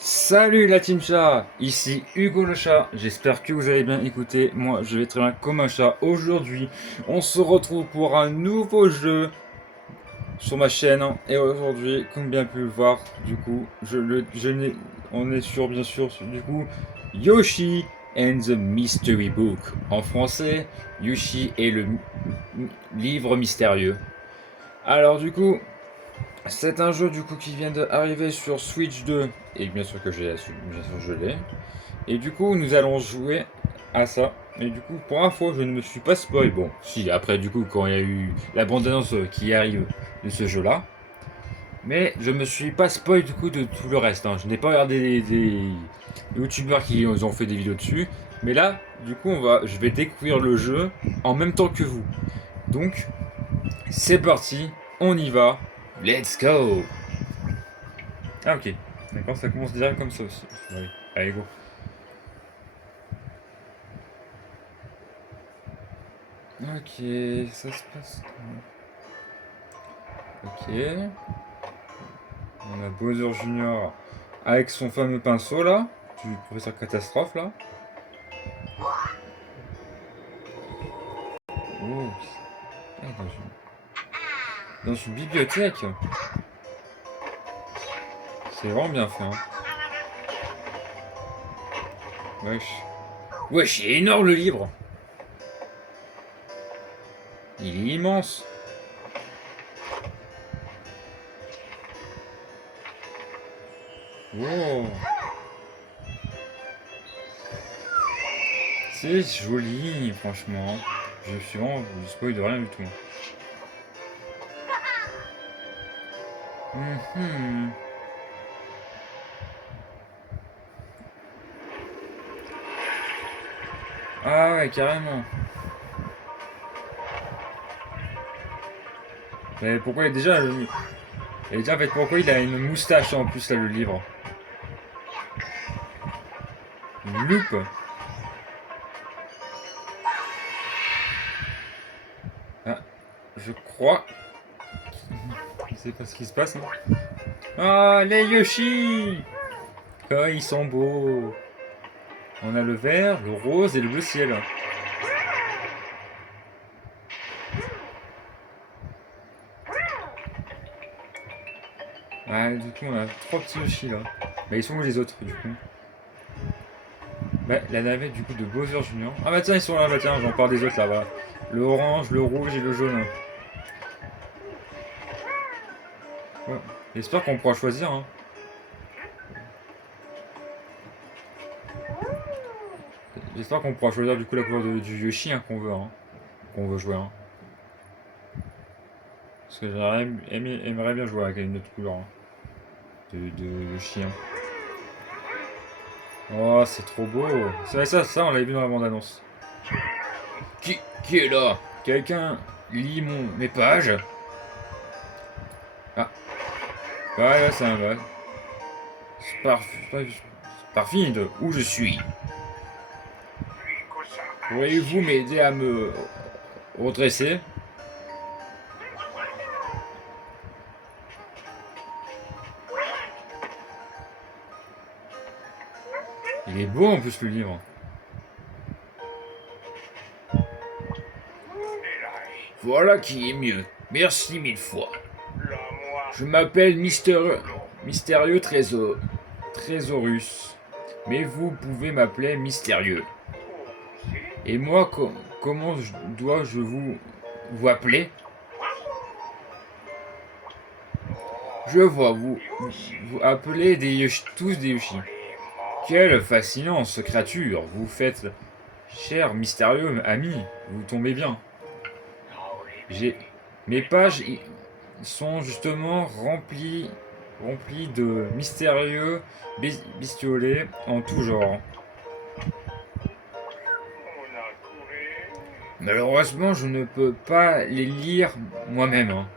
Salut la team chat, ici Hugo le chat, j'espère que vous allez bien écouter, moi je vais très bien comme un chat. Aujourd'hui, on se retrouve pour un nouveau jeu sur ma chaîne, et aujourd'hui, comme bien pu le voir, du coup, on est sur, bien sûr, du coup, Yoshi and the Mystery Book. En français, Yoshi et le livre mystérieux. Alors du coup, c'est un jeu du coup qui vient d'arriver sur Switch 2 et bien sûr que bien sûr je l'ai. Et du coup nous allons jouer à ça. Et du coup pour info je ne me suis pas spoil. Bon si après du coup quand il y a eu la bande-annonce qui arrive de ce jeu là. Mais je me suis pas spoil du coup de tout le reste. Je n'ai pas regardé des youtubeurs qui ont fait des vidéos dessus. Mais là du coup je vais découvrir le jeu en même temps que vous. Donc c'est parti, on y va. Let's go. Ah ok, d'accord, ça commence déjà comme ça aussi. Oui, allez go. Ok, ça se passe comment? Ok, on a Bowser Junior avec son fameux pinceau là, du professeur Catastrophe là. Oh, ah, dans une bibliothèque. C'est vraiment bien fait, hein. Wesh. Wesh, il est énorme le livre. Il est immense. Wow. C'est joli, franchement. Je suis vraiment, je spoil de rien du tout. Mhm. Ah ouais, carrément. Mais pourquoi il y a déjà et déjà, en fait, pourquoi il a une moustache en plus, là, le livre? Une loupe? Ah, je crois. Je sais pas ce qui se passe, hein. Ah, les Yoshi! Oh, ils sont beaux! On a le vert, le rose et le bleu ciel. Ah, du coup, on a trois petits Yoshi, là. Bah, ils sont où les autres, du coup? Bah, la navette, du coup, de Bowser Junior. Ah, bah, tiens, ils sont là, bah, tiens, j'en parle des autres, là, bas. Le orange, le rouge et le jaune. Ouais. J'espère qu'on pourra choisir, hein. J'espère qu'on pourra choisir, du coup, la couleur du Yoshi, hein, qu'on veut, hein. Qu'on veut jouer, hein. Parce que j'aimerais bien jouer avec une autre couleur, hein, de chien. Oh, c'est trop beau. Ça, on l'avait vu dans la bande-annonce. Qui est là? Quelqu'un lit mes pages? Ah, ouais, c'est un bug. Parfide, où je suis? Pourriez-vous m'aider à me redresser? Il est beau en plus le livre. Voilà qui est mieux. Merci mille fois. Je m'appelle Mystérieux Trésorus. Mais vous pouvez m'appeler Mystérieux. Et moi, comment dois-je vous appeler? Je vois, vous appelez tous des Yoshi. Quelle fascinante créature. Vous faites, cher mystérieux ami, vous tombez bien. J'ai Mes pages sont justement remplies de mystérieux bistiolets en tout genre. Malheureusement, je ne peux pas les lire moi-même, hein.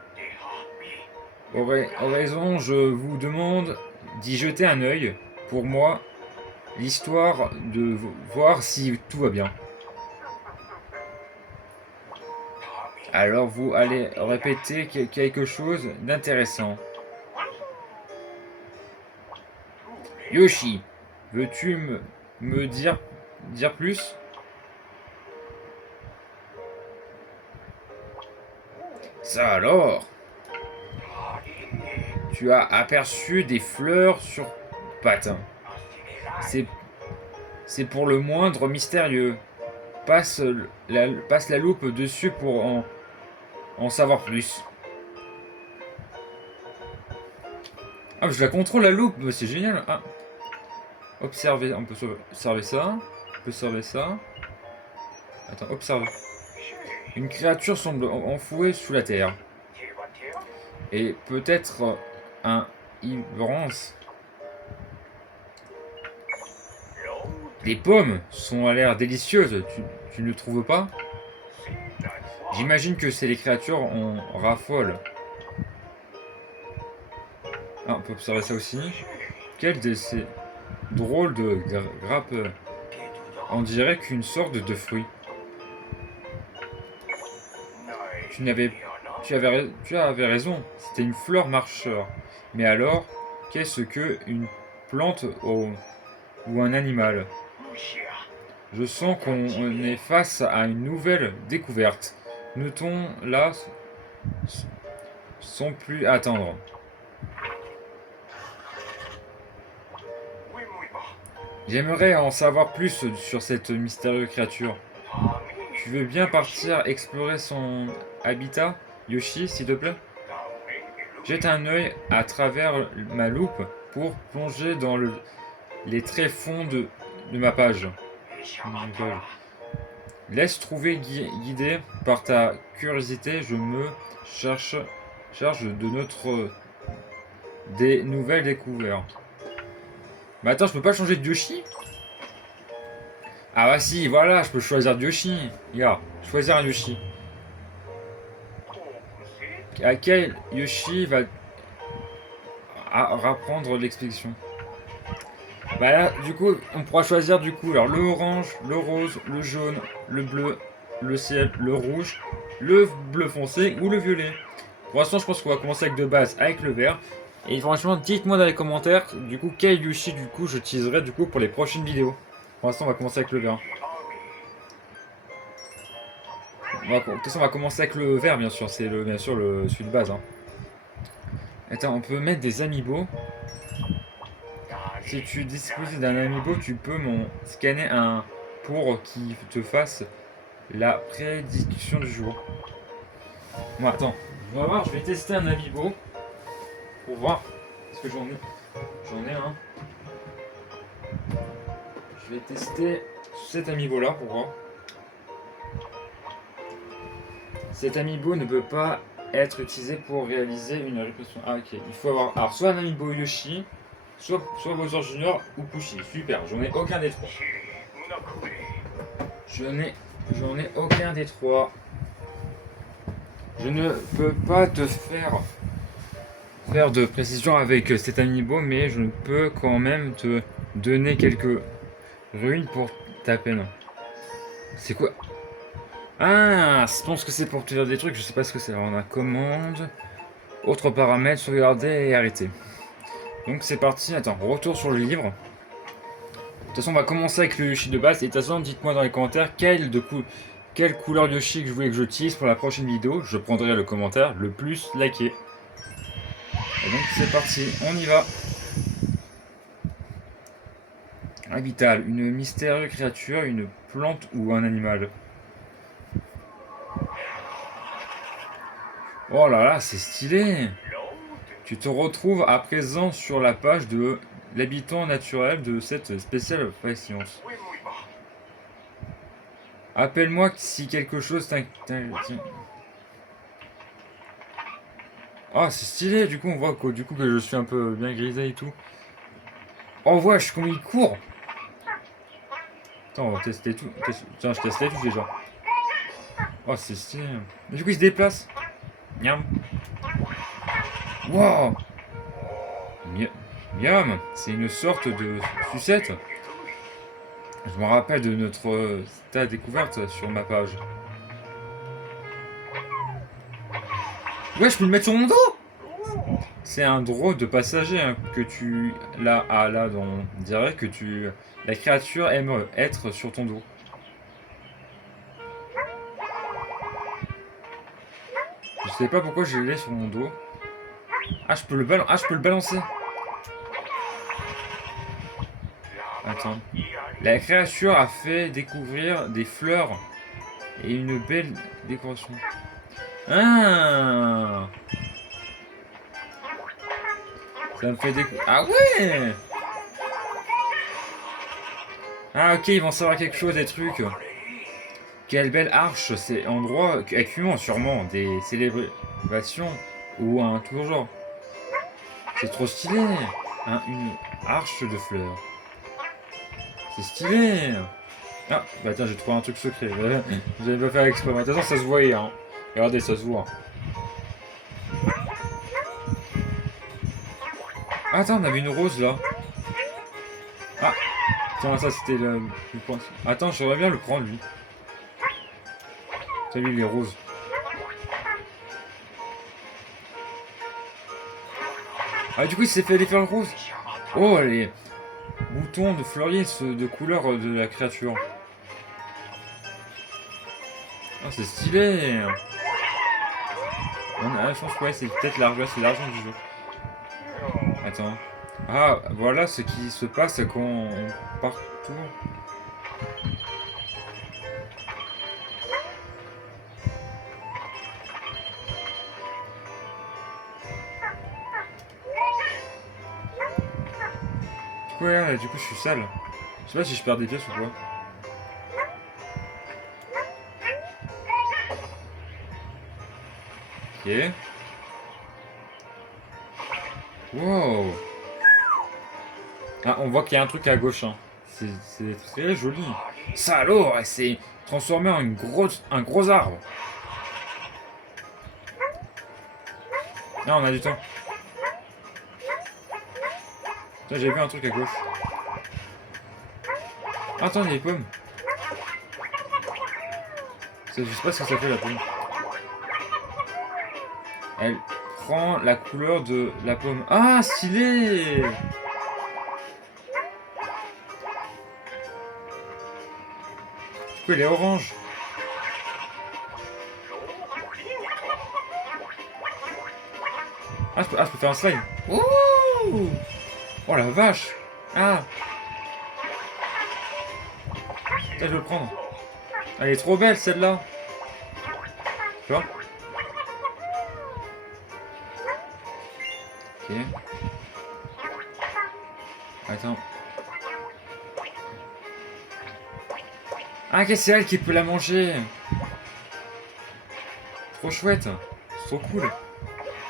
En raison, je vous demande d'y jeter un œil. Pour moi, l'histoire de voir si tout va bien. Alors vous allez répéter quelque chose d'intéressant. Yoshi, veux-tu me dire plus? Ça alors? Tu as aperçu des fleurs sur patin. C'est c'est pour le moindre mystérieux. Passe la loupe dessus pour en savoir plus. Ah, je la contrôle la loupe, c'est génial. Ah. Observer, on peut observer ça. On peut observer ça. Attends, observe. Une créature semble enfouie sous la terre. Et peut-être un ivrance. Les pommes sont à l'air délicieuses, tu ne trouves pas? J'imagine que c'est les créatures en raffolent. Ah, on peut observer ça aussi. Quel de ces drôles de grappes. On dirait qu'une sorte de fruit. Tu avais raison, c'était une fleur marcheur. Mais alors, qu'est-ce que une plante ou un animal? Je sens qu'on est face à une nouvelle découverte. Notons là, sans plus attendre. J'aimerais en savoir plus sur cette mystérieuse créature. Tu veux bien partir explorer son habitat, Yoshi, s'il te plaît? Jette un œil à travers ma loupe pour plonger dans les tréfonds de ma page. Laisse trouver guidé par ta curiosité, je me charge de des nouvelles découvertes. Mais attends, je peux pas changer de Yoshi? Ah bah si, voilà, je peux choisir de Yoshi. Regarde, choisir un Yoshi. À quel Yoshi va reprendre l'expédition? Bah là, du coup, on pourra choisir du coup alors le orange, le rose, le jaune, le bleu, le ciel, le rouge, le bleu foncé ou le violet. Pour l'instant, je pense qu'on va commencer avec de base, avec le vert. Et franchement, dites-moi dans les commentaires, du coup, quel Yoshi du coup j'utiliserai du coup pour les prochaines vidéos. Pour l'instant, on va commencer avec le vert. De toute façon, on va commencer avec le vert, bien sûr. C'est bien sûr celui de base. Hein. Attends, on peut mettre des amiibo. Si tu disposes d'un amiibo, tu peux scanner un pour qu'il te fasse la prédiction du jour. Bon, attends, on va voir, je vais tester un amiibo pour voir. Parce que j'en ai un. Je vais tester cet amiibo là pour voir. Cet amiibo ne peut pas être utilisé pour réaliser une répression. Ah ok, il faut avoir alors soit un amiibo Yoshi, soit Bowser Junior ou Pushy. Super, j'en ai aucun des trois. J'en ai aucun des trois. Je ne peux pas te faire de précision avec cet amiibo, mais je peux quand même te donner quelques ruines pour ta peine. C'est quoi? Ah, je pense que c'est pour obtenir des trucs, je sais pas ce que c'est. Alors on a commande, autres paramètres, sauvegarder et arrêter. Donc c'est parti, attends, retour sur le livre. De toute façon on va commencer avec le Yoshi de base, et de toute façon dites-moi dans les commentaires quelle couleur Yoshi que je voulais que j'utilise pour la prochaine vidéo. Je prendrai le commentaire le plus liké. Et donc c'est parti, on y va. Habital, une mystérieuse créature, une plante ou un animal? Oh là là, c'est stylé! Tu te retrouves à présent sur la page de l'habitant naturel de cette spéciale science. Appelle-moi si quelque chose t'inquiète. Ah, c'est stylé, du coup on voit que, je suis un peu bien grisé et tout. Oh wesh, comment il court! Attends, on va tester tout. Tiens, je teste les touches déjà. Oh, c'est stylé. Et du coup, il se déplace. Miam. Wow. Miam, c'est une sorte de sucette. Je me rappelle de notre tas découverte sur ma page. Ouais, je peux le mettre sur mon dos. C'est un drone de passager hein, que tu... Là, ah là, on dirait que tu... La créature aime être sur ton dos. Je sais pas pourquoi je l'ai sur mon dos. Ah, je peux le balancer. Attends. La créature a fait découvrir des fleurs et une belle décoration. Ah, ça me fait découvrir. Ah ouais. Ah ok, ils vont savoir quelque chose, des trucs. Quelle belle arche, c'est endroit actuellement sûrement des célébrations ou un tout genre. C'est trop stylé. Une arche de fleurs. C'est stylé. Ah, bah tiens, j'ai trouvé un truc secret. J'avais pas fait exprès. De toute façon, ça se voyait. Hein. Regardez, ça se voit. Ah, attends, on avait une rose là. Ah, tiens, ça c'était le point. Attends, j'aimerais bien le prendre lui. Tiens, lui, il est rose. Ah, du coup, il s'est fait les fleurs roses. Oh, les boutons de fleurier de couleur de la créature. Ah, c'est stylé. Je pense que ouais, c'est peut-être l'argent, c'est l'argent du jeu. Attends. Ah, voilà ce qui se passe quand on partout. Ouais, du coup, je suis sale. Je sais pas si je perds des pièces ou quoi. Ok. Wow. Ah, on voit qu'il y a un truc à gauche. Hein. C'est très joli. Ça alors, elle s'est transformée en un gros arbre. Ah, on a du temps. J'ai vu un truc à gauche. Attends, il y a des pommes. Je sais pas ce que ça fait la pomme. Elle prend la couleur de la pomme. Ah, stylé! Du coup, elle est orange. Ah, je peux faire un slime. Ouh! Oh la vache! Ah! Putain, je vais le prendre. Elle est trop belle celle-là. Tu vois? Ok. Attends. Ah, ok, c'est elle qui peut la manger. Trop chouette. C'est trop cool.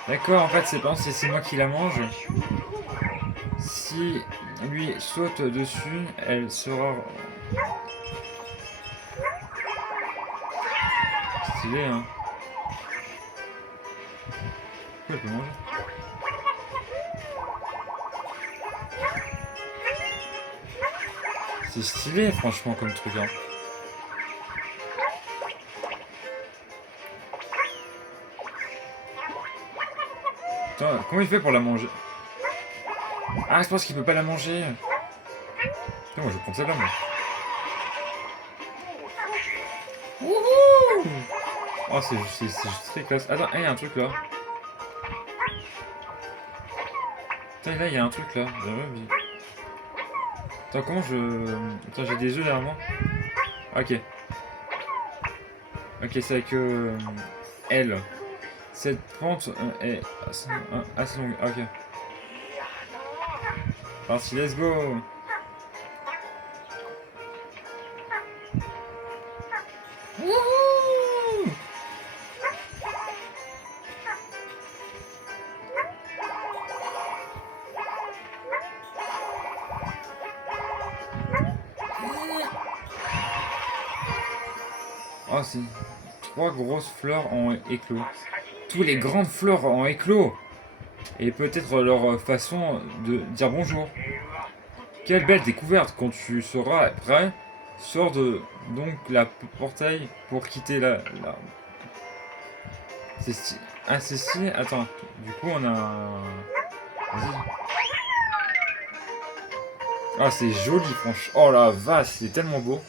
D'accord, en fait, c'est moi qui la mange. Si lui saute dessus, elle sera... Stylé, hein. Pourquoi elle peut manger? C'est stylé, franchement, comme truc, hein. Attends, comment il fait pour la manger? Ah, je pense qu'il peut pas la manger. Putain, moi je vais prendre celle-là, moi. Wouhou! Oh, c'est juste très classe. Attends, il y a un truc là. Putain, là, il y a un truc là. Attends, comment je... Attends, j'ai des œufs derrière moi. Ok. Ok, c'est avec elle. Cette pente est assez longue. Ok. Parti, let's go. Wouhou! Oh, c'est... 3 grosses fleurs ont éclos. Tous les grandes fleurs ont éclos. Et peut-être leur façon de dire bonjour. Quelle belle découverte quand tu seras prêt. Sors donc la portail pour quitter la... C'est Ah, c'est si. Attends, du coup, on a. Vas-y. Ah, c'est joli, franchement. Oh la vache, c'est tellement beau.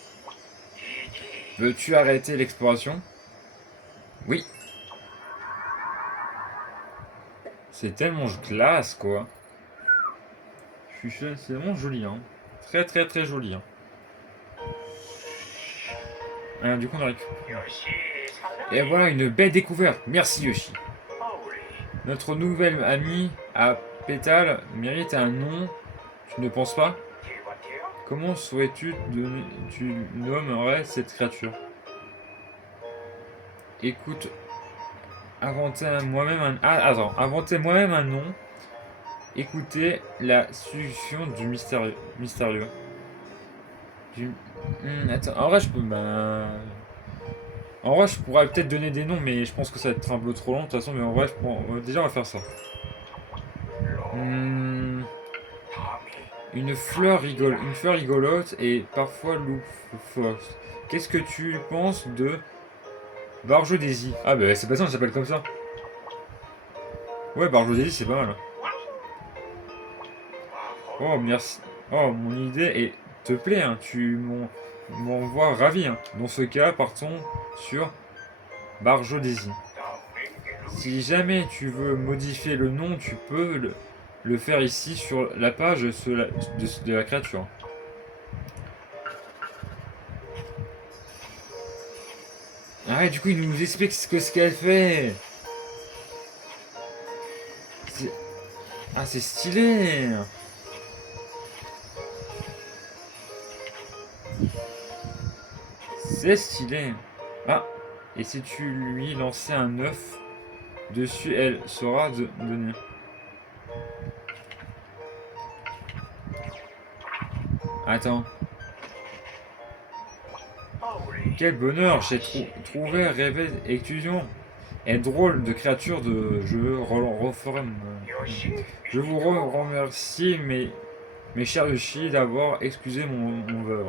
Veux-tu arrêter l'exploration? Oui. C'est tellement classe, quoi. C'est vraiment joli, hein. Très, très, très joli, hein. Du coup, on arrive. Et voilà une belle découverte. Merci, Yoshi. Notre nouvelle amie à Pétale mérite un nom. Tu ne penses pas? Comment tu nommerais cette créature? Écoute, inventer moi-même un nom. Écoutez la solution du mystérieux. Attends, en vrai, en vrai, je pourrais peut-être donner des noms, mais je pense que ça va être un peu trop long de toute façon. Mais en vrai, déjà, on va faire ça. Hmm, une fleur rigolote et parfois loufoque. Qu'est-ce que tu penses de Barjo Daisy? Ah bah c'est pas ça, on s'appelle comme ça. Ouais, Barjo Daisy, c'est pas mal. Oh, merci. Oh, mon idée te plaît, hein. M'envoies ravi, hein. Dans ce cas, partons sur Barjo Daisy. Si jamais tu veux modifier le nom, tu peux le faire ici sur la page de la créature. Ah ouais, du coup, il nous explique ce qu'elle fait. Ah, c'est stylé. C'est stylé. Ah, et si tu lui lançais un œuf dessus, elle saura donner. Attends. Quel bonheur, j'ai trouvé rêvé étudiant et drôle de créature de jeu. Je vous remercie, mes chers Yoshi, d'avoir excusé mon vol.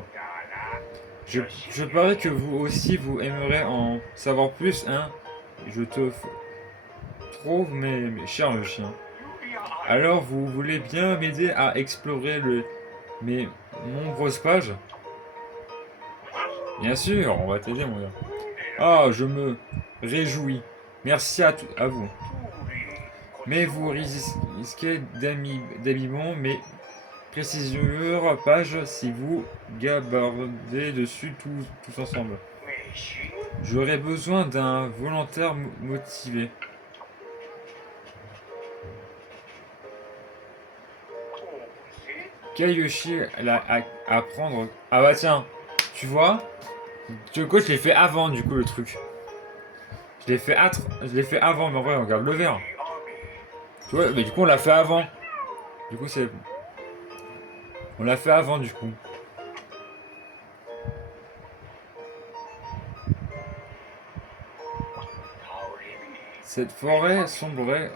Je parie que vous aussi vous aimerez en savoir plus, hein. Je te trouve mes chers Yoshi. Hein. Alors vous voulez bien m'aider à explorer mes nombreuses pages? Bien sûr, on va t'aider mon gars. Ah, je me réjouis. Merci à vous. Mais vous risquez d'habillement mes préciseurs pages si vous gabardez dessus tous ensemble. J'aurais besoin d'un volontaire motivé. Kayoshi à prendre. Ah bah tiens, tu vois, du coup je l'ai fait avant du coup le truc. Je l'ai fait avant, mais en vrai on regarde le verre. Tu vois, mais du coup on l'a fait avant. Du coup c'est. On l'a fait avant du coup. Cette forêt semblerait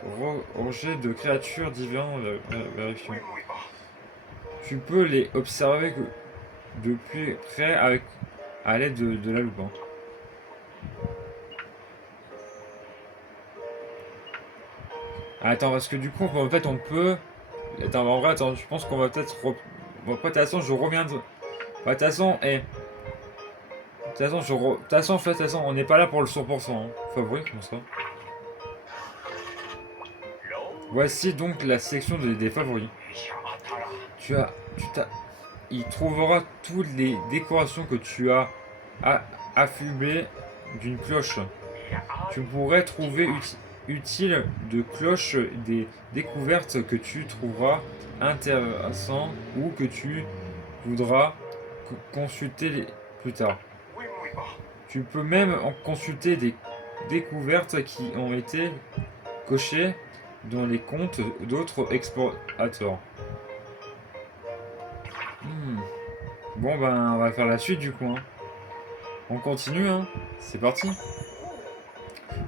rongée de créatures différentes. Vérifions. Tu peux les observer de plus près à l'aide de la loupe. Hein. Attends, parce que du coup, en fait, on peut. Attends, en vrai, attends, je pense qu'on va peut-être. Bon, après, de toute façon, je reviendrai. Bah, de toute façon, De toute façon, de toute façon, en fait, de toute façon, on n'est pas là pour le 100%. Hein. Favori, comment ça? Voici donc la section des favoris. Tu t'as. Il trouvera toutes les décorations que tu as affublées d'une cloche. Tu pourrais trouver utile de cloche des découvertes que tu trouveras intéressantes ou que tu voudras consulter plus tard. Tu peux même en consulter des découvertes qui ont été cochées dans les comptes d'autres explorateurs. Bon ben on va faire la suite du coup. Hein. On continue hein. C'est parti.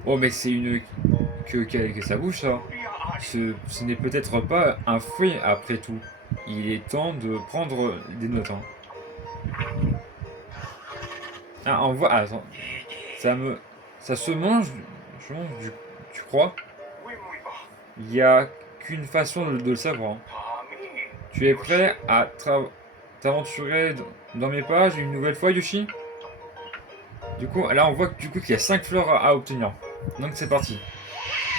Oh mais c'est une que ça bouge ça. Ce n'est peut-être pas un fruit après tout. Il est temps de prendre des notes. Hein. Ah on voit. Attends. Ça se mange. Je mange Tu crois? Il n'y a qu'une façon de le savoir. Tu es prêt à t'aventurer dans mes pages une nouvelle fois, Yoshi? Du coup, là, on voit que, du coup qu'il y a 5 fleurs à obtenir. Donc c'est parti.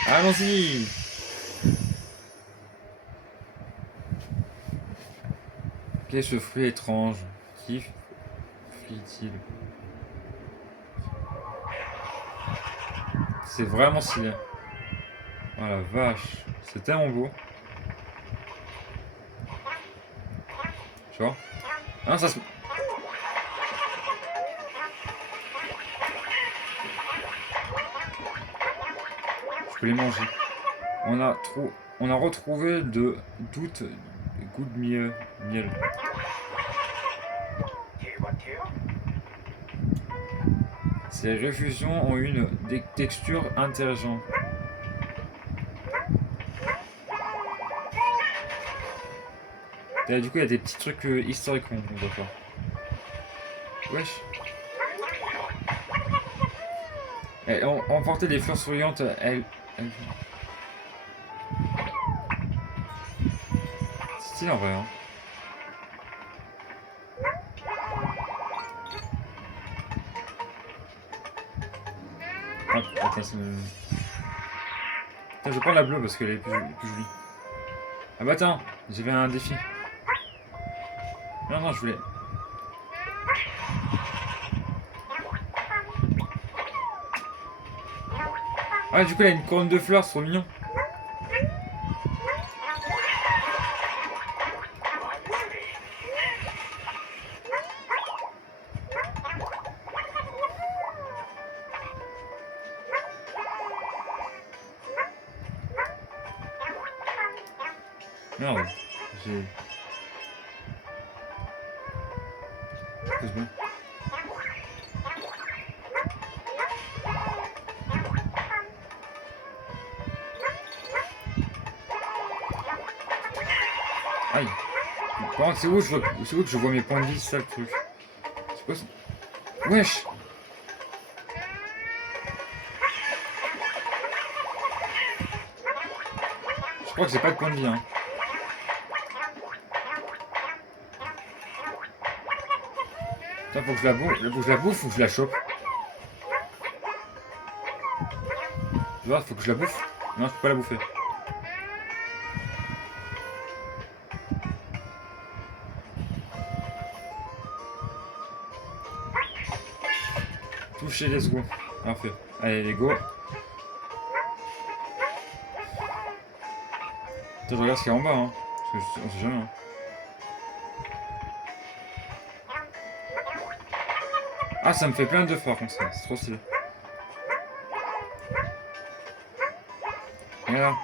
Allons-y! Qu'est-ce fruit étrange? Qui flit-il? C'est vraiment stylé. Oh la vache, c'est tellement beau. Tu vois? Ah, ça se... Je peux les manger. On a retrouvé de doutes goût de miel. Ces réfusions ont une texture intéressante. Et du coup, il y a des petits trucs historiques qu'on doit faire. Wesh. Emporter des fleurs souriantes, c'est stylé en vrai. Hein. Ah, attends, c'est... Attends, je vais prendre la bleue parce qu'elle est plus jolie. Ah bah attends, j'avais un défi. Non, je voulais... Ah, du coup, il y a une couronne de fleurs, c'est trop mignon. Merde, j'ai... Excuse-moi. Aïe. Par contre, c'est où que je vois mes points de vie, c'est ça le truc. C'est quoi ça? Wesh. Je crois que j'ai pas de points de vie, hein. Attends, faut que je la bouffe ou que je la chope. Tu vois, faut que je la bouffe. Non, je peux pas la bouffer. Toucher, let's go. Parfait. Allez, les go. Attends, je regarde ce qu'il y a en bas, hein. Parce que on sait jamais, hein. Ah, ça me fait plein de fleurs comme ça. C'est trop stylé. Et là.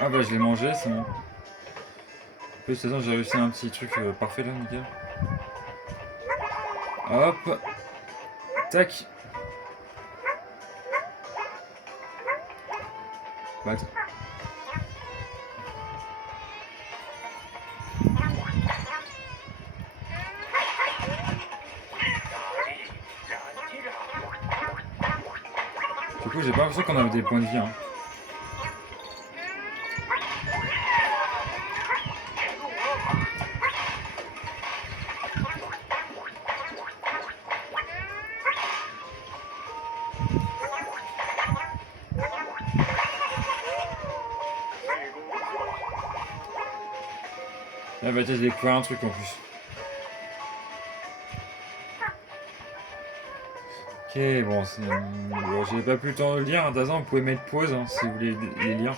Ah bah je l'ai mangé, c'est bon. De toute façon, j'ai réussi un petit truc parfait là, nickel. Hop. Tac. Bah, attends. Du coup, j'ai pas l'impression qu'on avait des points de vie. Hein. Ah bah, j'ai découvert un truc en plus. Ok, bon, bon j'ai pas plus le temps de le lire. De toute façon, vous pouvez mettre pause hein, si vous voulez les lire.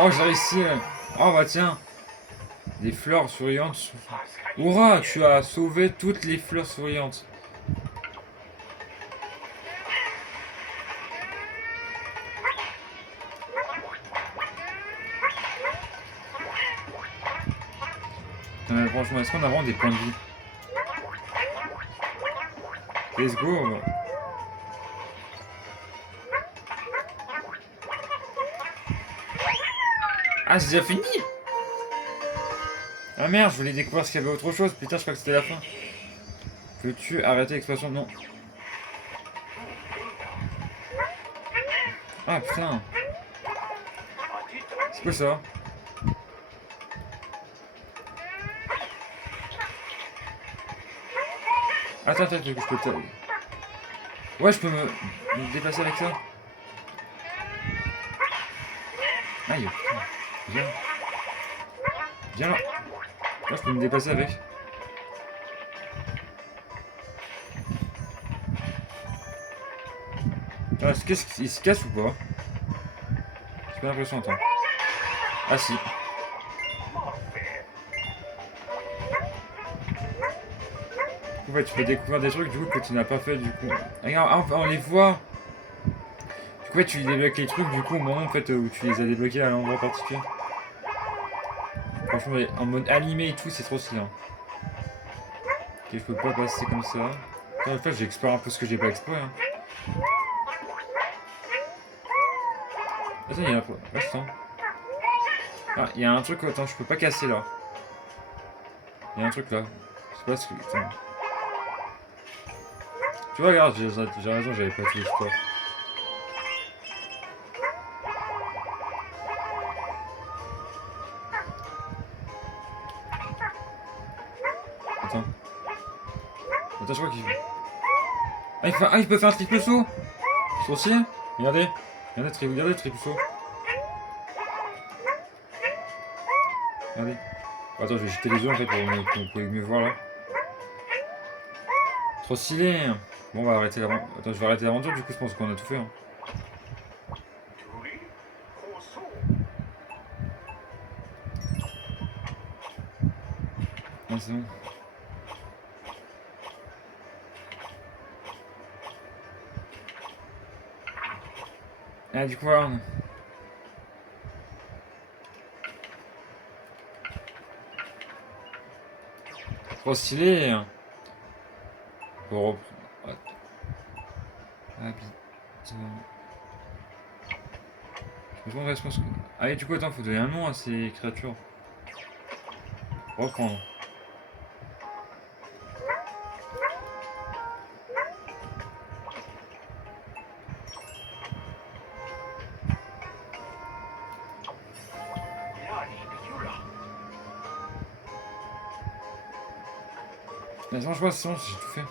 Oh, j'ai réussi. Oh, bah tiens. Des fleurs souriantes. Hurrah, tu as sauvé toutes les fleurs souriantes. Franchement, est-ce qu'on a vraiment des points de vie? Let's go. Ah, c'est déjà fini? Ah merde, je voulais découvrir s'il y avait autre chose. Putain, je crois que c'était la fin. Peux-tu arrêter l'explosion? Non. Ah putain. C'est quoi ça? Attends, je peux te... Ouais, je peux me déplacer avec ça. Aïe, putain. Viens. Viens là. Là, je peux me déplacer avec. Ah, qu'est-ce qu'il se casse ou pas? J'ai pas l'impression, attends. Ah si. En fait, tu peux découvrir des trucs du coup que tu n'as pas fait du coup. Regarde, on les voit. Du coup, ouais, tu débloques les trucs du coup au moment en fait où tu les as débloqués à l'endroit particulier. Franchement, en mode animé et tout, c'est trop stylé. Ok, je peux pas passer comme ça. En fait, j'explore un peu ce que j'ai pas exploré. Hein. Attends, il y a un peu. Attends. Ah, il y a un truc, attends, je peux pas casser là. Il y a un truc là. Je sais pas ce que. Attends. Tu vois, regarde, j'ai raison, j'avais pas tout l'explore. Attends. Attends, je crois qu'il. Ah, il peut faire un triple saut! C'est trop stylé! Regardez! Regardez le triple saut! Regardez! Attends, je vais jeter les yeux en fait pour que vous pouvez mieux voir là. Trop stylé! Bon, on va arrêter l'aventure. Attends, je vais arrêter l'aventure, du coup, je pense qu'on a tout fait. Hein. Ah, c'est bon. Ah, du coup, voilà. Trop stylé! Pour reprendre. Ah, putain. Je pense que. Allez, du coup, attends, faut donner un nom à ces créatures. Reprendre. Mais attends, je vois, c'est bon, j'ai tout fait.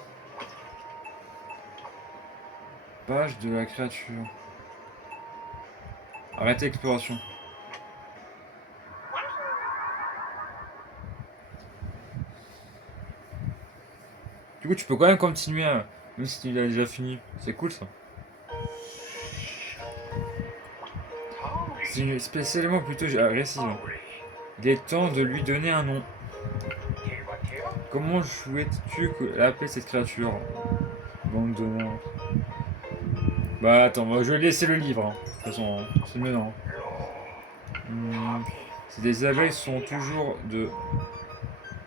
Page de la créature. Arrêtez l'exploration. Du coup, tu peux quand même continuer, même si tu l'as déjà fini. C'est cool ça. C'est spécialement plutôt agressif. Il est temps de lui donner un nom. Comment souhaites-tu appeler cette créature? Bande d'honneur. Bah attends, je vais laisser le livre. Hein. De toute façon, hein. C'est mieux non. Si des abeilles sont toujours de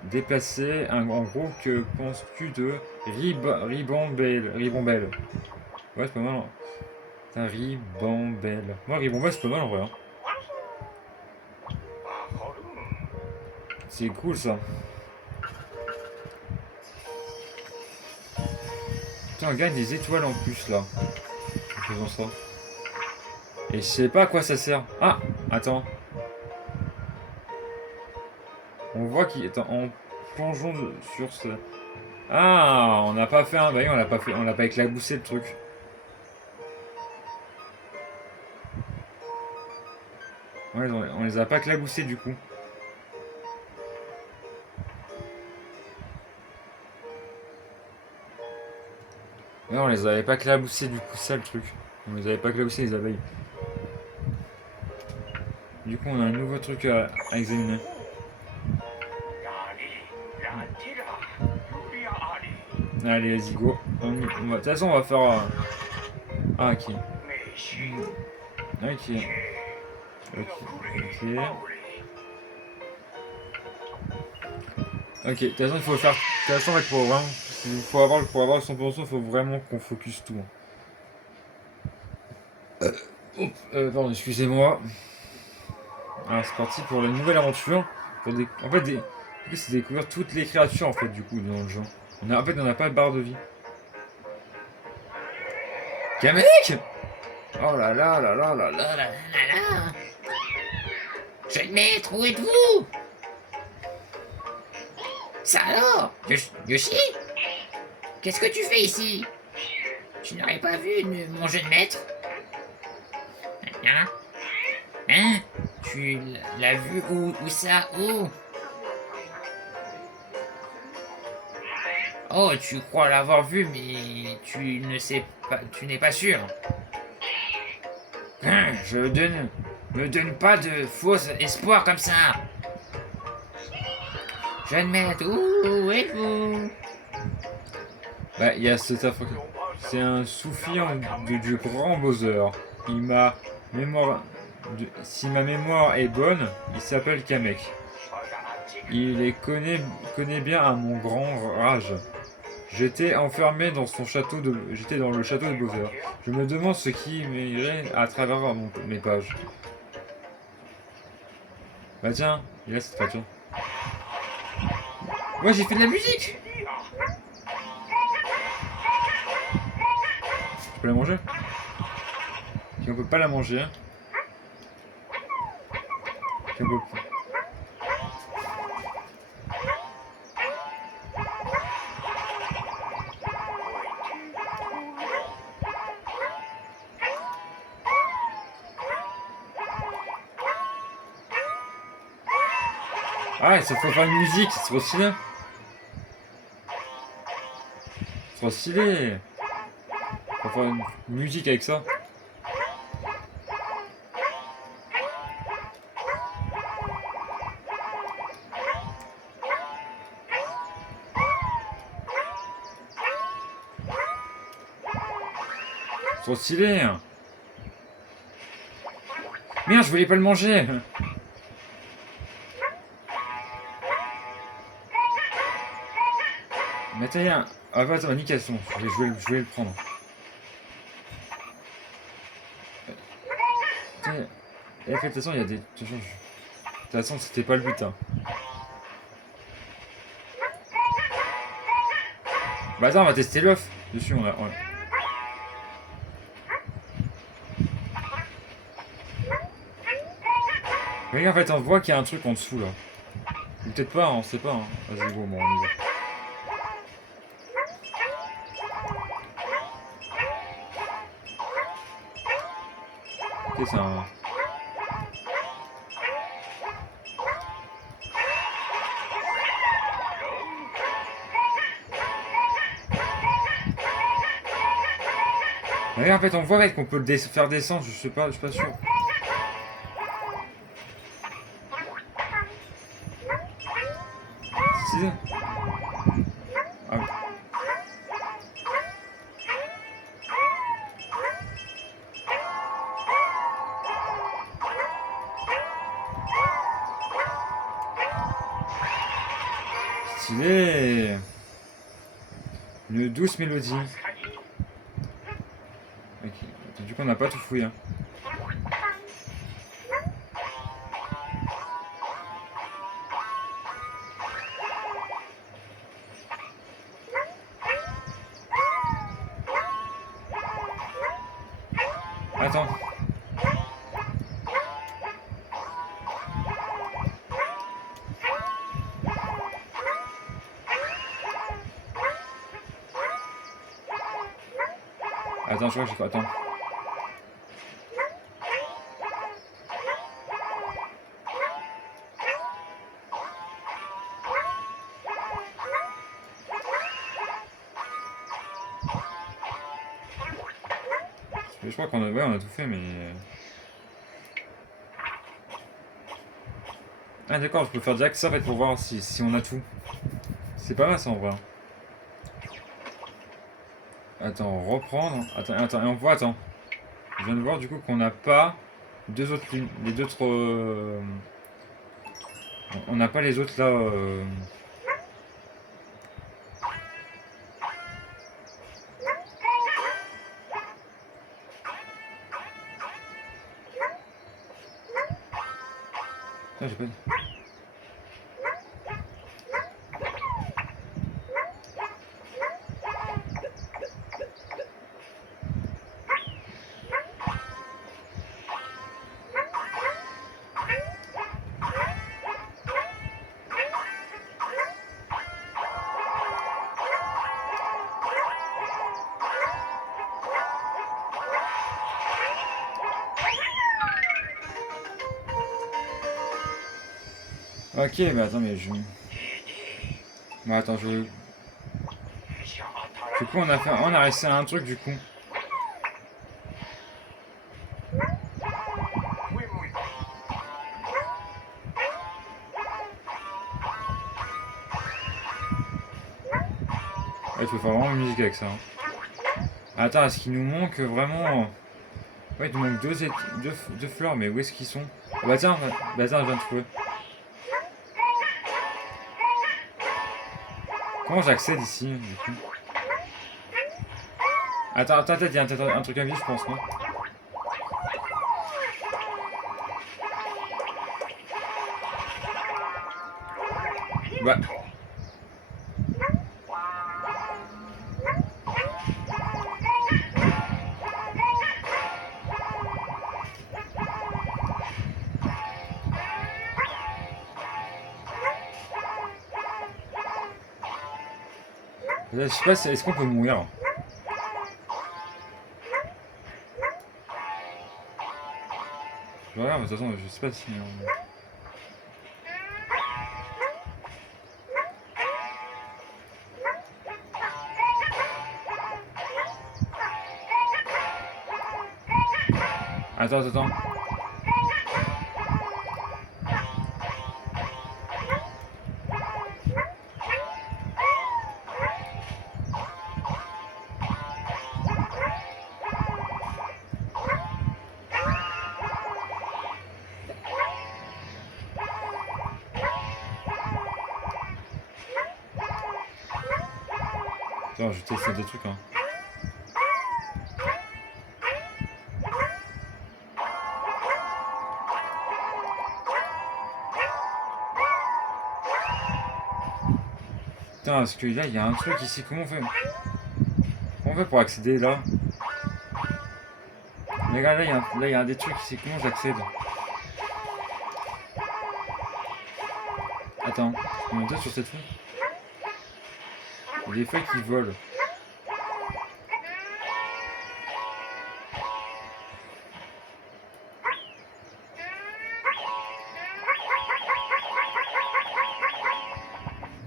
déplacer, en gros, que penses-tu de Ribambelle? Ouais, c'est pas mal. Hein. Putain, Ribambelle. Moi, Ribambelle, c'est pas mal en vrai. Hein. C'est cool ça. Putain, regarde des étoiles en plus là. En faisant ça. Et je sais pas à quoi ça sert. Ah, attends. On voit qu'il est en plongeon sur ce. Ah, on n'a pas fait un. Bah oui, on l'a pas éclaboussé le truc. Ouais, on les a pas éclaboussés du coup. Ouais, on les avait pas éclaboussés du coup, ça le truc. On les avait pas éclaboussés les abeilles. Du coup, on a un nouveau truc à examiner. Allez, vas-y, go. De toute façon, on va faire. Ah, ok. Ok. Ok. Ok, de toute façon, il faut faire. De toute façon, en fait, pour avoir le 100%, il faut vraiment qu'on focus tout. Pardon, excusez-moi. Alors, c'est parti pour la nouvelle aventure. En fait, c'est découvrir toutes les créatures, en fait, du coup, dans le jeu. En fait, on n'a pas de barre de vie. Kamek. Oh là là là là là là. Oh là là là là. Jeune maître, où êtes-vous? Ça alors? Yoshi? Qu'est-ce que tu fais ici? Tu n'aurais pas vu mon jeune maître? Hein? Hein? Tu l'as vu où ça? Où? Oh, tu crois l'avoir vu, mais tu ne sais pas, tu n'es pas sûr. Me donne pas de faux espoirs comme ça. Jeune maître, où êtes-vous? Bah, il y a cet affreux. C'est un soufi du grand Bowser. Il m'a mémoire. Si ma mémoire est bonne, il s'appelle Kamek. Connaît bien à mon grand rage. J'étais dans le château de Bowser. Je me demande ce qui m'irait à travers mes pages. Bah tiens, il a cette créature. Moi j'ai fait de la musique. Je peux la manger? Si on peut pas la manger. Si on peut... Ah, ça faut faire une musique, c'est trop stylé. C'est trop stylé. Faut faire une musique avec ça. C'est trop stylé. Merde, je voulais pas le manger. Mais attends, ah bah attends, nickel, c'est bon, je vais le prendre. Et en fait, de toute façon, il y a des... De toute façon, c'était pas le but, hein. Bah attends, on va tester l'off. Dessus, on a... Mais en fait, on voit qu'il y a un truc en dessous, là. Ou peut-être pas, on sait pas, hein. Vas-y, go, bon, on y va. Ok, c'est un... Mais en fait, on voit qu'on peut le faire descendre, je suis pas sûr. Stylé. Ah, stylé. Une douce mélodie. Ok, du coup, on n'a pas tout fouillé, hein. Attends. Attends, je crois que j'ai pas... Attends. Je crois qu'on a... Ouais, on a tout fait, mais... Ah d'accord, je peux faire direct ça en fait pour voir si on a tout. C'est pas mal ça en vrai. Attends, reprendre. Attends, et on voit, attends. Je viens de voir du coup qu'on n'a pas les deux autres. On n'a pas les autres là. Ah, j'ai pas... Ok, mais attends, mais je... Mais attends, je... Du coup, on a réussi à un truc, du coup. Ouais, il faut faire vraiment une musique avec ça. Hein. Attends, est-ce qu'il nous manque vraiment... Ouais, il nous manque deux fleurs, mais où est-ce qu'ils sont? Bah tiens, je viens de trouver. Comment j'accède ici, du coup? Attends, il y a un truc à vivre, je pense, non? Bah... Je sais pas, est-ce qu'on peut mourir? Je regarde, mais de toute façon, je sais pas si... Attends. Attends, je teste des trucs, hein. Putain, parce que là, il y a un truc ici. Comment on fait? Comment on fait pour accéder là? Mais regarde, là, il y a un des trucs ici. Comment j'accède? Attends, je peux monter sur cette feuille? Il y a des feuilles qui volent.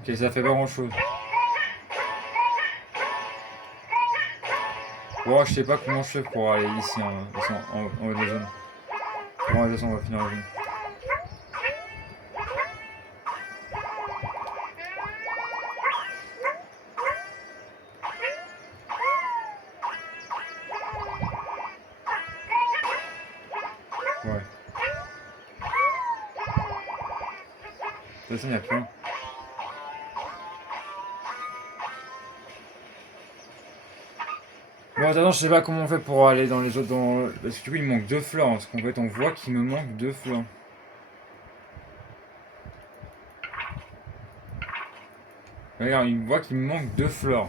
Ok, ça fait pas grand chose. Bon, je sais pas comment je fais pour aller ici, hein, en haut de la zone. Bon, de toute façon, on va finir la zone. Ouais. De toute façon, il y a plein. Bon, attends, je sais pas comment on fait pour aller dans les autres. Parce que du coup, il me manque deux fleurs. Hein, parce qu'en fait, on voit qu'il me manque deux fleurs. Regarde, il me voit qu'il me manque deux fleurs.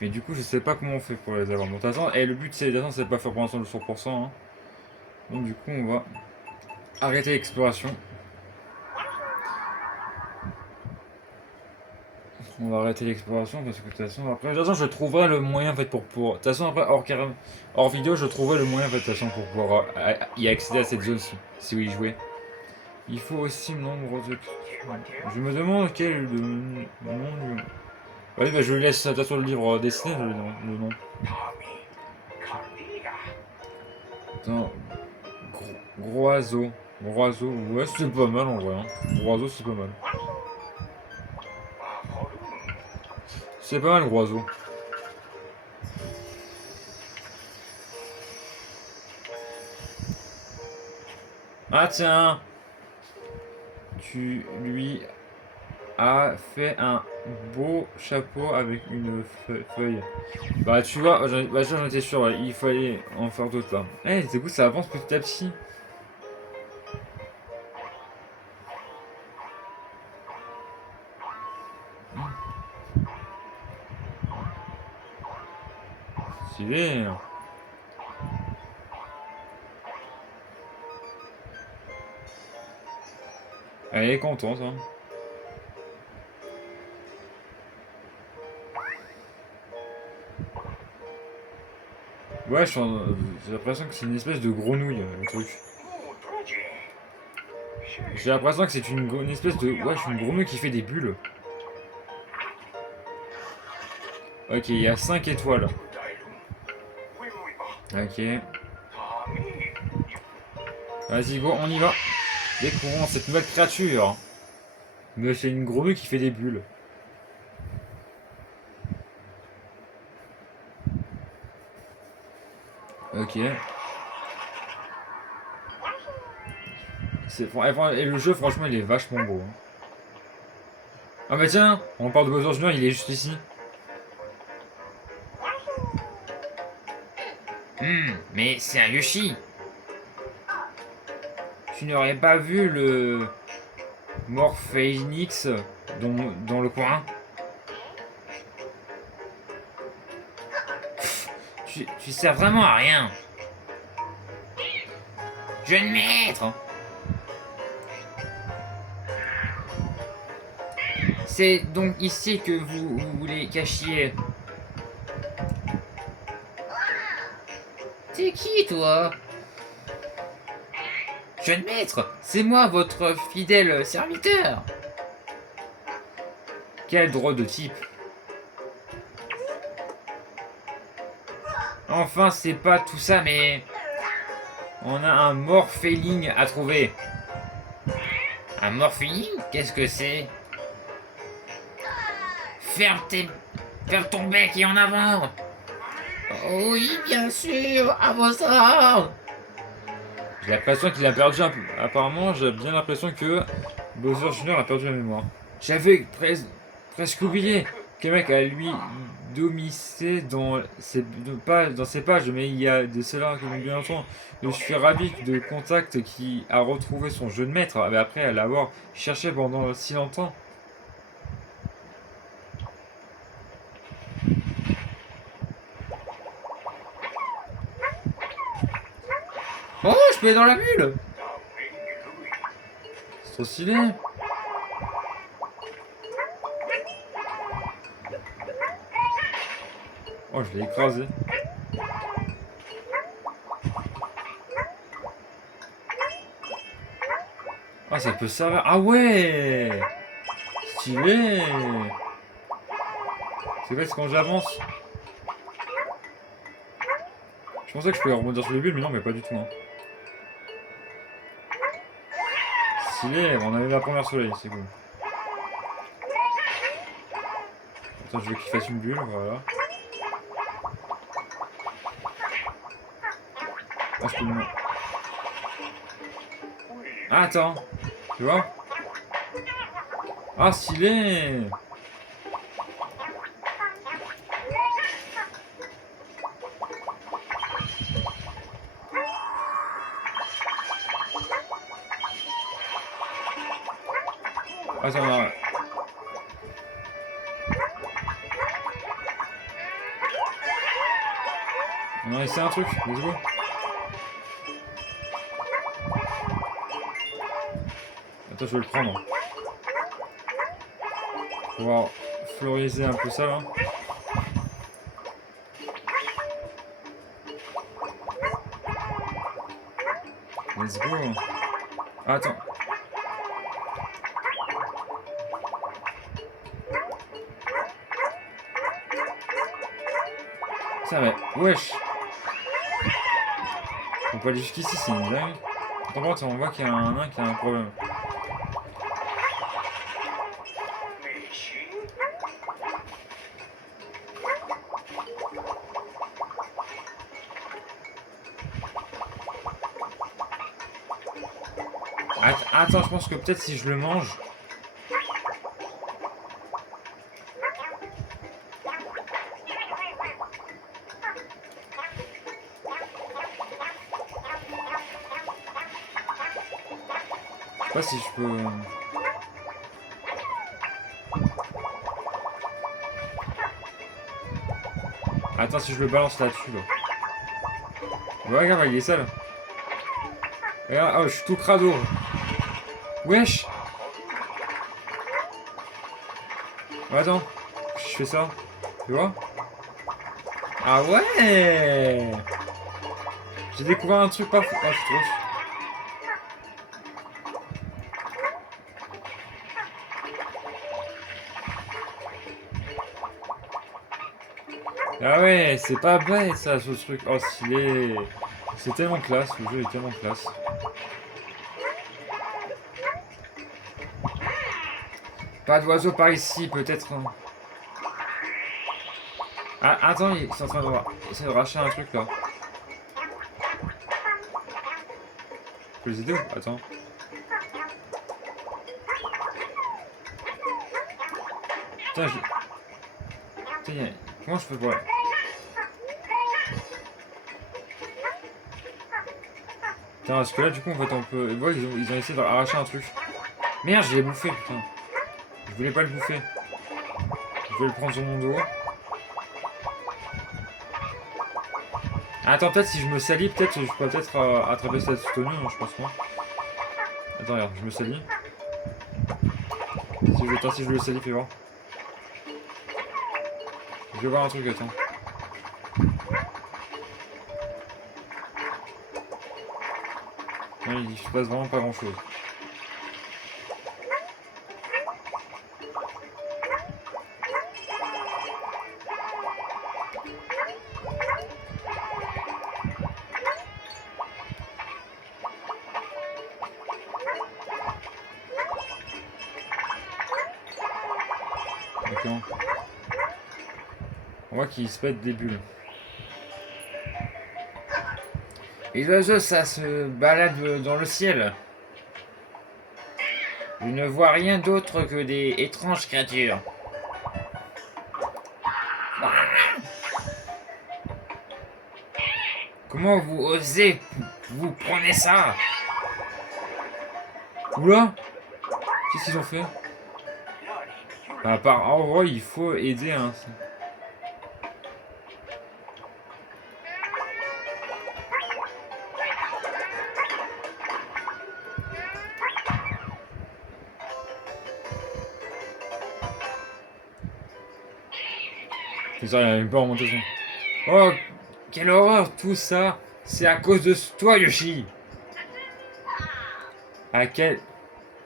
Mais du coup, je sais pas comment on fait pour les avoir. Bon, de toute façon, et le but, c'est de pas faire pour l'instant le 100%. Hein. Donc, du coup, on va arrêter l'exploration. On va arrêter l'exploration parce que de toute façon, après, de toute façon, je trouverai le moyen en fait pour. De toute façon, après, hors vidéo, je trouverai le moyen en fait, de toute façon, pour pouvoir y accéder à cette zone-ci, si vous y jouez. Il faut aussi le nombre de. Je me demande quel est le nom. Oui, bah, je laisse de toute façon le livre dessiné, le nom. Attends, gros oiseau. Gros oiseau, ouais, c'est pas mal en vrai. Hein. Gros oiseau, c'est pas mal. C'est pas mal, gros oiseau. Ah tiens, tu lui as fait un beau chapeau avec une feuille. Bah tu vois, j'en étais sûr, ouais, il fallait en faire d'autres là. Eh, du coup ça avance petit à petit. stylé. Elle est contente, hein. Ouais, j'ai l'impression que c'est une espèce de grenouille, le truc. J'ai l'impression que c'est une espèce de... Ouais, je suis une grenouille qui fait des bulles. Ok, il y a 5 étoiles. Ok. Vas-y, go, on y va. Découvrons cette nouvelle créature. Mais c'est une grenouille qui fait des bulles. Ok. Et le jeu, franchement, il est vachement beau. Hein. Ah bah tiens, on parle de Bowser Junior, il est juste ici. Mais c'est un Yoshi. Tu n'aurais pas vu le Morphénix dans le coin? Tu sers vraiment à rien. Jeune maître. C'est donc ici que vous les cachiez. T'es qui, toi? Jeune maître, c'est moi, votre fidèle serviteur. Quel drôle de type. Enfin, c'est pas tout ça, mais... On a un Morphéling à trouver. Un morphéling? Qu'est-ce que c'est? Ferme ton bec et en avant. Oui, bien sûr, à vos ordres. J'ai l'impression qu'il a perdu un peu. Apparemment, j'ai bien l'impression que Bowser Jr. a perdu la mémoire. J'avais presque oublié que le mec a lui domicé dans ses pages, mais il y a des cela que bien longtemps. Je suis ravi de Contact qui a retrouvé son jeu de maître après l'avoir cherché pendant si longtemps. Oh, je peux aller dans la bulle. C'est trop stylé. Oh, je l'ai écrasé. Ah, ça peut servir. Ah ouais! Stylé! C'est vrai, c'est quand j'avance. Je pensais que je pouvais rebondir sur les bulles, mais non, mais pas du tout. Hein. Stylé, on a eu la première soleil, c'est cool. Attends, je veux qu'il fasse une bulle, voilà. Ah, je peux le... Ah, attends. Tu vois? Ah, stylé! Attends, là. On a essayé un truc, let's go. Attends, je vais le prendre. Pour pouvoir floriser un peu ça, là. Let's go. Ah, attends. Ça va, wesh. On peut aller jusqu'ici, c'est une dingue. Par contre, on voit qu'il y a un nain qui a un problème. Attends, je pense que peut-être si je le mange... Je sais pas si je peux... Attends, si je le balance là-dessus, là. Ouais, regarde, il est sale. Regarde, oh, je suis tout crado. Wesh. Ouais, attends, je fais ça. Tu vois? Ah ouais. J'ai découvert un truc pas fou. Oh, c'est trop. Ah ouais, c'est pas bête ça, ce truc. Oh, stylé. C'est tellement classe, le jeu est tellement classe. Pas d'oiseau par ici, peut-être. Ah, attends, ils sont en train de essayer de racheter un truc là. Je peux les aider ou pas? Attends. Putain, je... Putain, comment je peux voir? Putain, parce que là, du coup, en fait, on peut. Ouais, ils ont essayé d'arracher un truc. Merde, je l'ai bouffé, putain. Je voulais pas le bouffer. Je voulais le prendre sur mon dos. Ah, attends, peut-être si je me salis, peut-être je peux peut-être attraper cette tenue, hein, je pense pas. Attends, regarde, je me salis. Attends, si je le salis, fais voir. Je vais voir un truc, attends. Non, il se passe vraiment pas grand chose. D'accord. On voit qu'il se pète des bulles. Les oiseaux, ça se balade dans le ciel. Je ne vois rien d'autre que des étranges créatures. Comment vous osez? Vous prenez ça? Oula! Qu'est-ce qu'ils ont fait? En gros, il faut aider, hein. C'est ça, il a même pas remonté son. Oh, quelle horreur, tout ça! C'est à cause de toi, Yoshi! À quel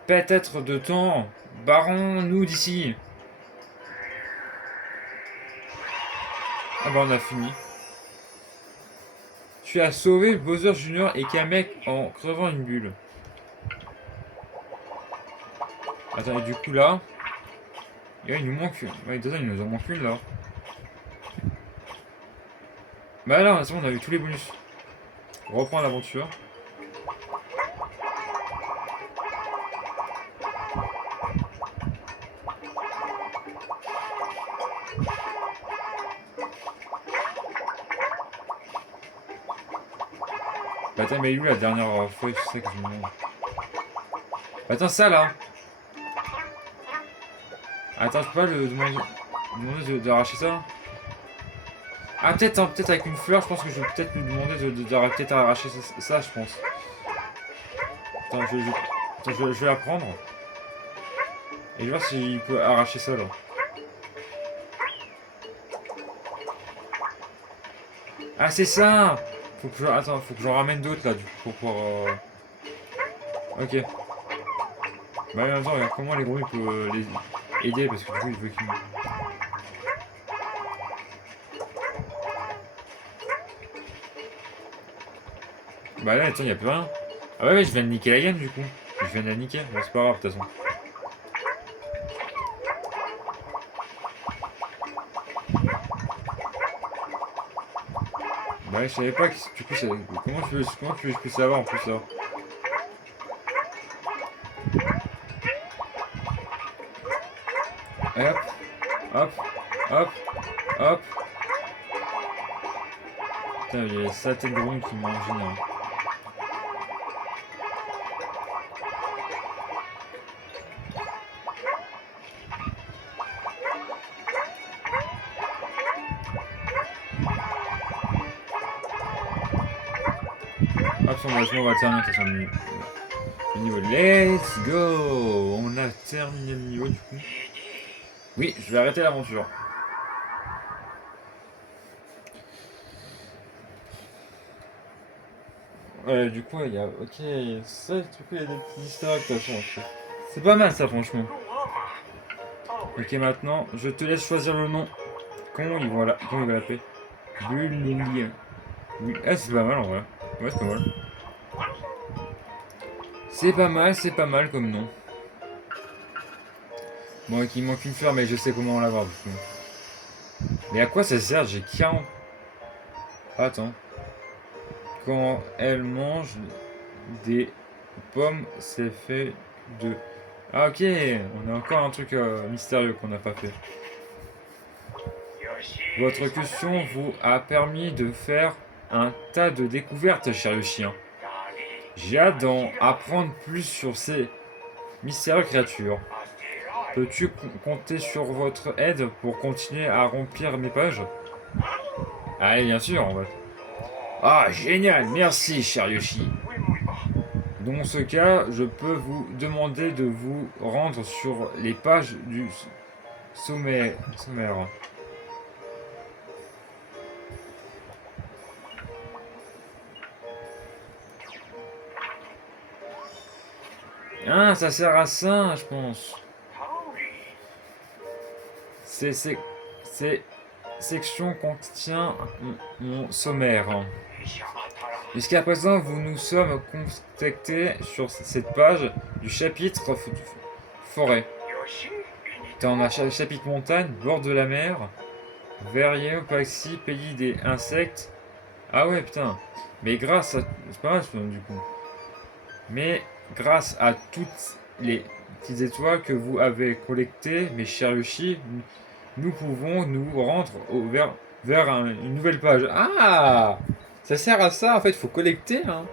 peut-être de temps barrons-nous d'ici? Ah bah on a fini. Tu as sauvé Bowser Jr. et Kamek en crevant une bulle. Attends, et du coup là... il nous manque... Ouais, dedans, il nous en manque une là. Bah là, c'est bon, on a eu tous les bonus. On reprend l'aventure. Bah attends, mais il est où la dernière fois? C'est ça que je me demande. Bah attends, ça là. Attends, je peux pas le demander d'arracher ça? Ah peut-être hein, peut-être avec une fleur, je pense que je vais peut-être lui demander d'arrêter d'arracher ça, je pense. Attends, je vais la prendre. Et je vais voir s'il peut arracher ça là. Ah c'est ça! Attends, faut que j'en ramène d'autres là du coup pour pouvoir... Ok. Bah en même temps, regarde comment les gros peuvent les aider parce que du coup il veut qu'ils... Bah là attends, y'a plus rien. Ah ouais, je viens de niquer la game du coup. Je viens de la niquer, bon c'est pas grave de toute façon. Bah ouais, je savais pas que du coup c'est... Comment tu veux que je puisse savoir en plus ça? Et hop, hop, hop, hop. Putain, il y a sa tête de ronde qui mange hein. Absolument, on va terminer de toute façon, le niveau. Let's go. On a terminé le niveau du coup. Oui, je vais arrêter l'aventure. Ouais, du coup, il y a. Ok, ça, du coup, il y a des petits easter eggs de toute façon. C'est pas mal ça, franchement. Ok, maintenant, je te laisse choisir le nom. Comment il va l'appeler? Bully. Ah, c'est pas mal en vrai. Ouais, c'est pas mal. C'est pas mal comme nom. Bon, il manque une fleur, mais je sais comment l'avoir du coup. Mais à quoi ça sert? J'ai 40. Attends. Quand elle mange des pommes, c'est fait de. Ah, ok, on a encore un truc mystérieux qu'on n'a pas fait. Votre question vous a permis de faire un tas de découvertes, cher Yoshi. J'ai hâte d'en apprendre plus sur ces mystérieuses créatures. Peux-tu compter sur votre aide pour continuer à remplir mes pages? Allez, bien sûr, on va. Ah, génial, merci, cher Yoshi. Dans ce cas, je peux vous demander de vous rendre sur les pages du sommaire. Ah, ça sert à ça, je pense. Ces sections contient mon sommaire. Jusqu'à présent, vous nous sommes contactés sur cette page du chapitre forêt. Dans le chapitre montagne, bord de la mer, verrier, Paxi, pays des insectes. Ah ouais, putain. Mais grâce à. C'est pas mal, du coup. Mais grâce à toutes les petites étoiles que vous avez collectées, mes chers Yoshi, nous pouvons nous rendre vers une nouvelle page. Ah! Ça sert à ça, en fait, il faut collecter. Hein.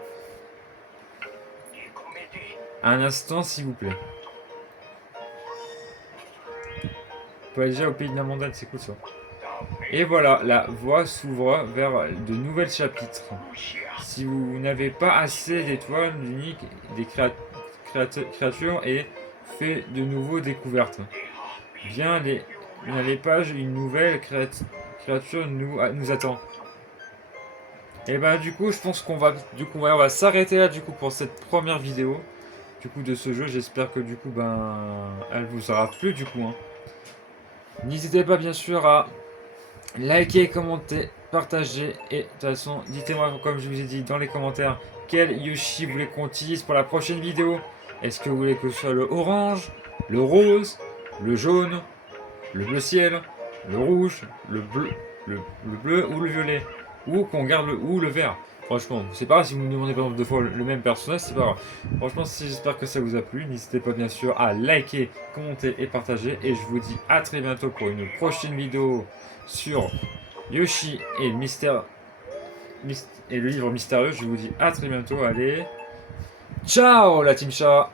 Un instant, s'il vous plaît. On peut aller déjà au pays de la montagne, c'est cool ça. Et voilà, la voie s'ouvre vers de nouvelles chapitres. Si vous n'avez pas assez d'étoiles uniques, des créatures et fait de nouveaux découvertes. Bien dans les pages, une nouvelle créature nous attend. Et ben du coup, je pense qu'on va on va s'arrêter là du coup pour cette première vidéo du coup de ce jeu. J'espère que du coup elle vous aura plu du coup. Hein. N'hésitez pas bien sûr à liker, commenter, partager et de toute façon, dites-moi comme je vous ai dit dans les commentaires quel Yoshi vous voulez qu'on utilise pour la prochaine vidéo. Est-ce que vous voulez que ce soit le orange, le rose, le jaune, le bleu ciel, le rouge, le bleu ou le violet, ou qu'on garde le vert. Franchement, c'est pas grave si vous me demandez par exemple deux fois le même personnage, c'est pas grave. Franchement, j'espère que ça vous a plu. N'hésitez pas bien sûr à liker, commenter et partager. Et je vous dis à très bientôt pour une prochaine vidéo sur Yoshi et le livre mystérieux. Je vous dis à très bientôt. Allez, ciao la team chat.